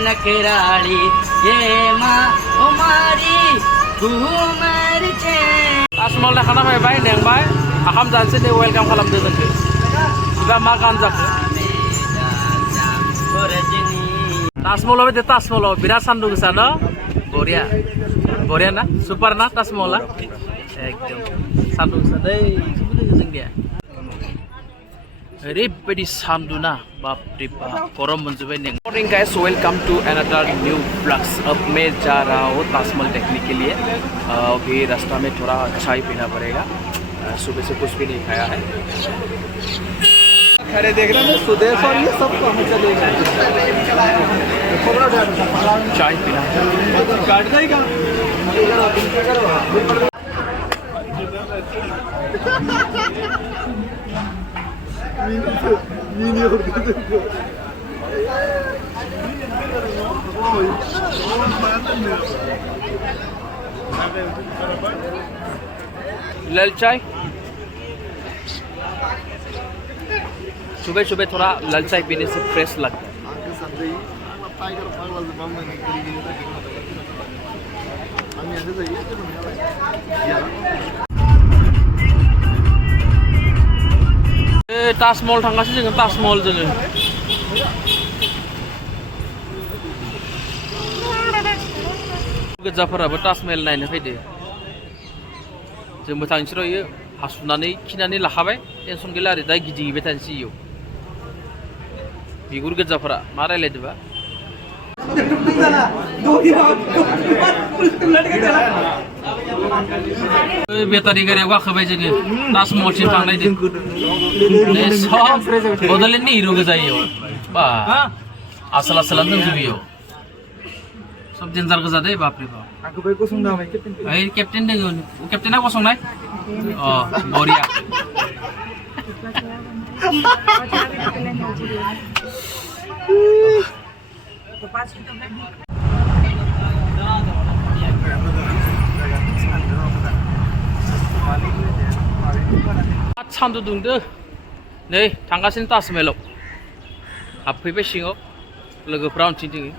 नखराली ये माँ उमारी घूमर के ताजमहल खाना फैबाय लेंबाय आखाम जानोसै दे वेलकाम खालामदो जोंखो बिबा मा गान जाखो ताजमहलाव बे ताजमहलाव बिराद सान्दुं गोसा न बरिया बरिया ना सुपार ना ताजमहला एकदम सान्दुं गोसा दै जोंनिया ओरैबायदि सान्दुं ना बाप रे बाप गरम मोनजोब्बाय नों morning guys welcome to another new blogs अब मैं जा रहा हूँ ताजमहल देखने के लिए अभी रास्ता में थोड़ा चाय पीना पड़ेगा सुबह से कुछ भी नहीं खाया है खड़े देख रहे हैं सुदेश और ये सब कहाँ चले गए चाय पीना काट जाएगा लाल चाय सुबह सुबह थोड़ा लाल चाय पीने से फ्रेश लगता है ताजमहल थांगासिनो जोङो ताजमहल जोङो गोजाफोराबो ताजमहल नायनो फैदो जोंबो थांनोसै र' इयो हासुनानै खिनानै लाखाबाय टेनसन गैला आरो दा गिदिंहैबाय थानोसै इयाव बिगुर गोजाफोरा मा रायलायदोबा बेटारि गारियाव गाखोबाय जोङो ताजमहलसिम थांनायदों सब बड'लेण्डनि हिर' गोजा इयाव बा आसल आसलानो दंजोबो इयाव सब डेन्जार गोजा दै बापरे बाप ओइ केप्टेन दङ केप्टेना गसंनाय अ बरिया सान्दुं दुंदो नै थांगासिनो ताजमहलाव हाबफैबाय सिङाव लोगोफ्रा उनथिं दोङो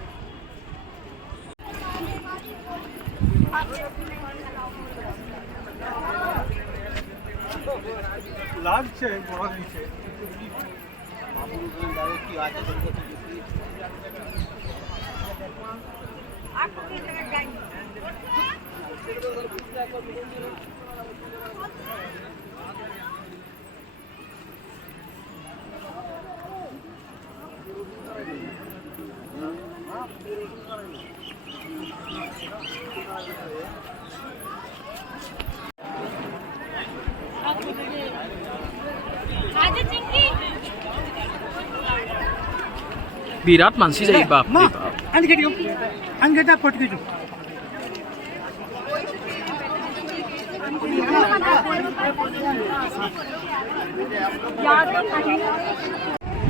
बिराद मानसि जायो बाप रे बाप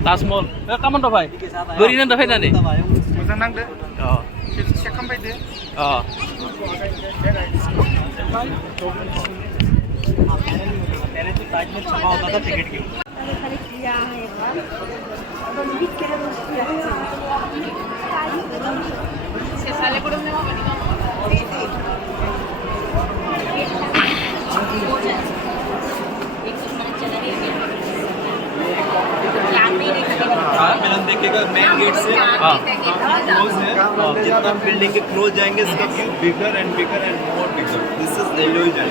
ताजमहल कामोन दफाय बोरैनो दफायनानै मोजां नांदो अ चेक खालामबायदो अ मैंने तो ताज में छपा होता था टिकट क्यों se sale por donde va a venir. Film देखेगा मेन गेट से क्लोज है जितना बिल्डिंग के क्लोज जाएंगे इसका view bigger and more bigger this is illusion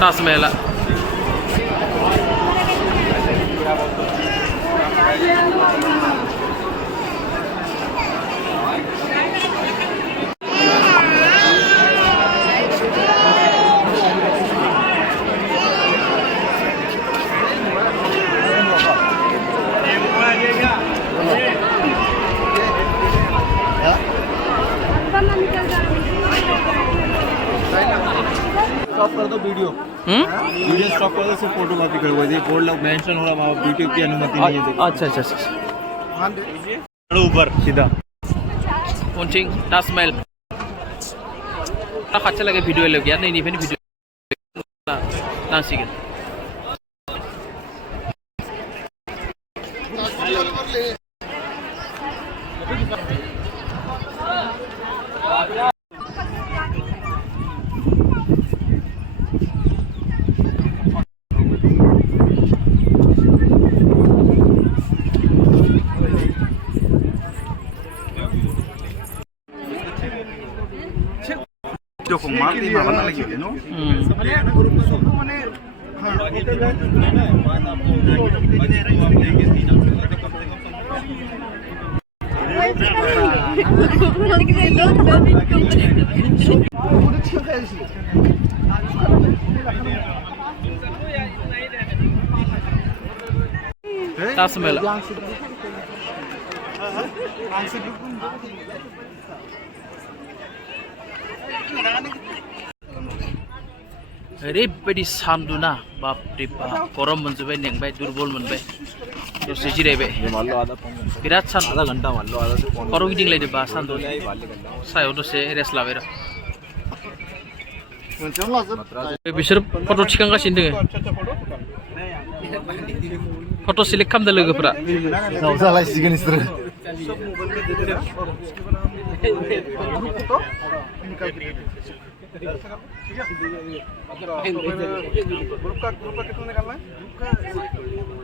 Taj Mahal stop कर दो वीडियो वीडियो स्टॉप कर दो सिर्फ फोटोकॉपी करवा दीजिए बोर्ड लग मेंशन हो रहा वहाँ वीडियो की अनुमति नहीं है अच्छा अच्छा अच्छा ऊपर सीधा पहुंचिंग ताजमहल खाथियालागै भिडिअ एलाव गैया नैनिफ्रायनो भिडिअ नांसिगोन ताजमहल ओरैबायदि सान्दुना बापरे बाप गरम मोनजोब्बाय मेंबाय दुरबल मोनबाय दसे जिरायबाय बिराद सान्दुं खर' गिदिंलायदो बा सान्दुं सायाव दसे रेस्ट लाबाय र' बिसोर फट' थिखांगासिनो दोङो फट' सिलेक्ट खालामदों लोगोफोरा जालायसिगोन इसोरो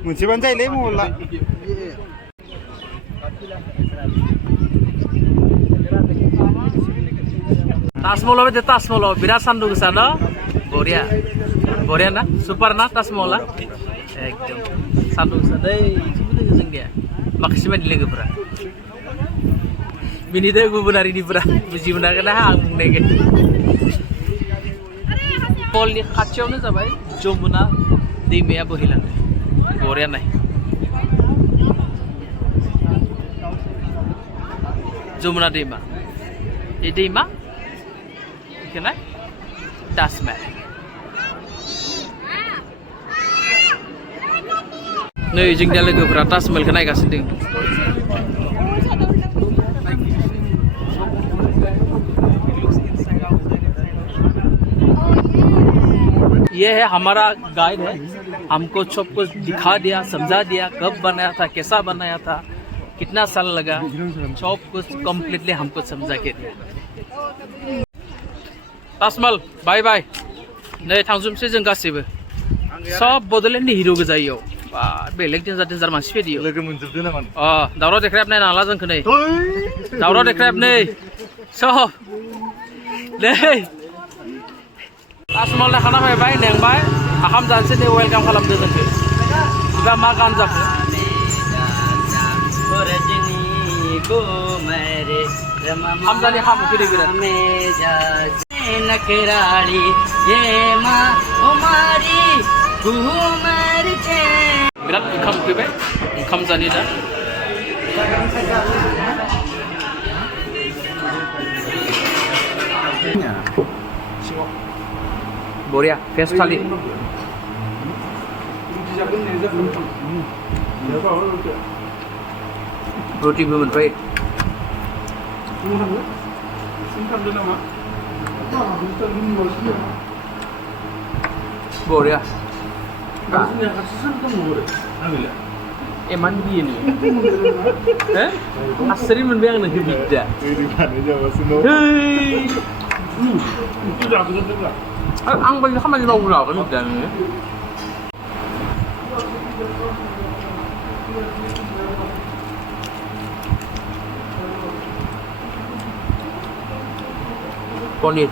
मोनसेबानो जायोलै मबाइला ताजमहल बे ताजमहल बिराद सान्दुं गोसा न बरिया बरिया ना सुपार ना ताजमहला एकदम सान्दुं गोसा दै जोंनिया माखासे बायदि लोगोफोरा मिनिदो गुबुन हारिनिफोरा बुजि मोनाखै ना आं बुंनायखौ पलनि खाथियावनो जाबाय जमुना दैमाया बोहैलाङो बरिया नाय जमुना दैमा ए दैमा बेखौना ताजमहल नै जोंनिया लोगोफोरा ताजमहलखौ नायगासिनो दं ये है हमारा गाइड है हमको सब कुछ दिखा दिया समझा दिया कब बनाया था कैसा बनाया था कितना साल लगा सब कुछ कम्प्लीटली हमको समझा के दिया ताजमहल बाय बाय नै थांजोबसै जों गासैबो सब बड'लेण्डनि हिर' गोजा इयाव बा बेलेग डेन्जार डेन्जार मानसि फैदो इयाव लोगो मोनजोबदो नामा दावराव देख्रेब नायनाङाला जोंखौ नै दावराव देख्रेब नै सब नै ताजमहल नायखाना फैबाय नेंबाय ओंखाम जानोसै नै वेलकाम खालामदो जोंखौ बिबा मा गान जाखो हामजानि खामु फैदो बिराद नकराली ये माँ हमारी घूमर के बिराद ओंखाम उखैबाय ओंखाम जानि दा बरिया फेस थालि रुटिबो मोनबाय बरिया एमान बियो आसरि मोनबाय आं नोंखौ बिदा आं बायदि खामानि मावनो हागोन बिदा नोङो पनिर